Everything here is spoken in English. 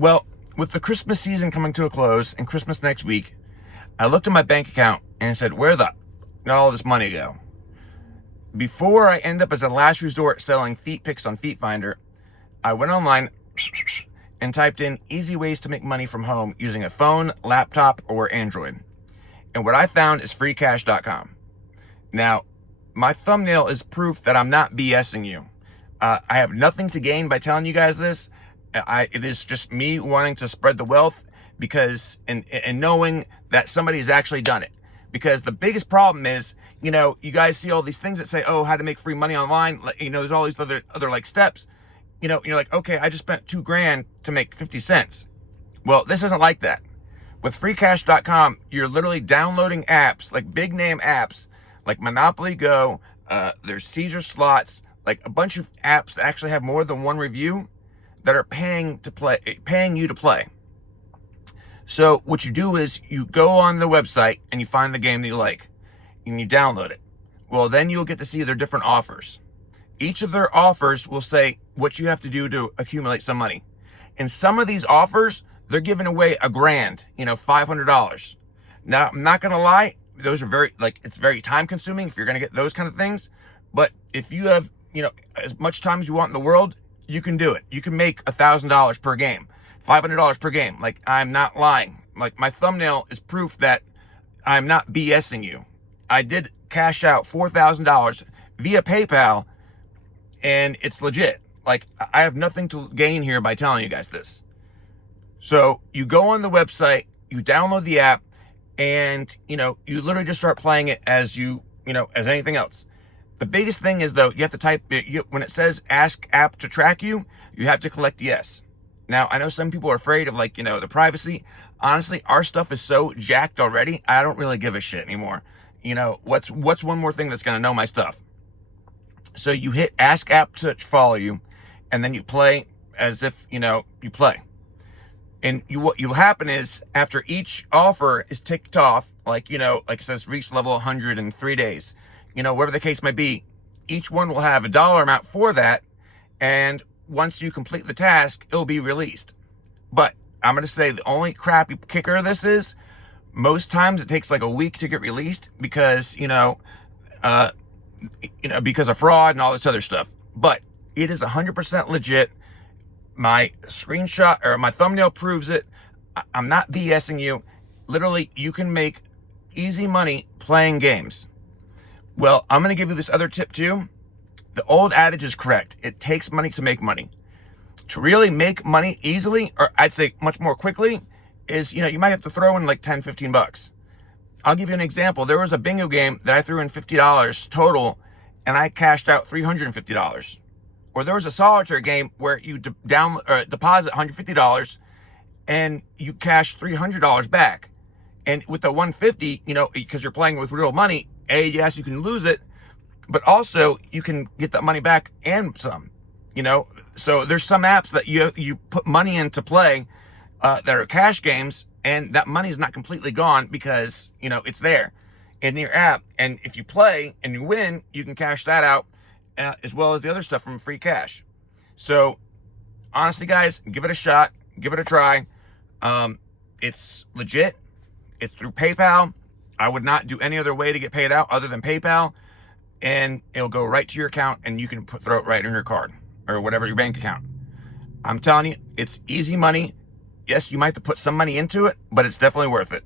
Well, with the Christmas season coming to a close and Christmas next week, I looked at my bank account and said, where the did all this money go? Before I end up as a last resort selling feet pics on Feet Finder, I went online and typed in easy ways to make money from home using a phone, laptop, or Android. And what I found is freecash.com. Now, my thumbnail is proof that I'm not BSing you. I have nothing to gain by telling you guys this. It is just me wanting to spread the wealth because, and knowing that somebody's actually done it. Because the biggest problem is, you guys see all these things that say, oh, how to make free money online. There's all these other like steps. You're like, okay, I just spent $2,000 to make 50 cents. Well, this isn't like that. With freecash.com, you're literally downloading apps, like big name apps, like Monopoly Go, there's Caesar Slots, like a bunch of apps that actually have more than one review that are paying you to play. So what you do is you go on the website and you find the game that you like and you download it. Well, then you'll get to see their different offers. Each of their offers will say what you have to do to accumulate some money. And some of these offers, they're giving away $1,000, $500. Now, I'm not going to lie. Those are it's very time consuming if you're going to get those kind of things. But if you have, as much time as you want in the world, you can do it. You can make $1,000 per game, $500 per game. Like, I'm not lying. Like, my thumbnail is proof that I'm not BSing you. I did cash out $4,000 via PayPal, and it's legit. Like, I have nothing to gain here by telling you guys this. So you go on the website, you download the app, and, you literally just start playing it as as anything else. The biggest thing is, though, you have to type, when it says ask app to track you, you have to collect yes. Now, I know some people are afraid of the privacy. Honestly, our stuff is so jacked already, I don't really give a shit anymore. What's one more thing that's going to know my stuff? So you hit ask app to follow you, and then you play as if, you play. And what will happen is after each offer is ticked off, like it says reach level 100 in 3 days, whatever the case may be, each one will have a dollar amount for that. And once you complete the task, it'll be released. But I'm going to say the only crappy kicker of this is most times it takes like a week to get released because, because of fraud and all this other stuff. But it is 100% legit. My screenshot or my thumbnail proves it. I'm not BSing you. Literally, you can make easy money playing games. Well, I'm going to give you this other tip too. The old adage is correct. It takes money to make money. To really make money easily, or I'd say much more quickly, is, you might have to throw in like 10, 15 bucks. I'll give you an example. There was a bingo game that I threw in $50 total, and I cashed out $350. Or there was a solitaire game where you deposit $150 and you cash $300 back. And with the $150, because you're playing with real money, yes, you can lose it, but also you can get that money back and some. So there's some apps that you put money in to play that are cash games, and that money is not completely gone because it's there in your app. And if you play and you win, you can cash that out. As well as the other stuff from Free Cash. So honestly, guys, give it a shot, give it a try. It's legit. It's through PayPal. I would not do any other way to get paid out other than PayPal, and it'll go right to your account, and you can throw it right in your card or whatever, your bank account. I'm telling you, it's easy money. Yes, you might have to put some money into it, but it's definitely worth it.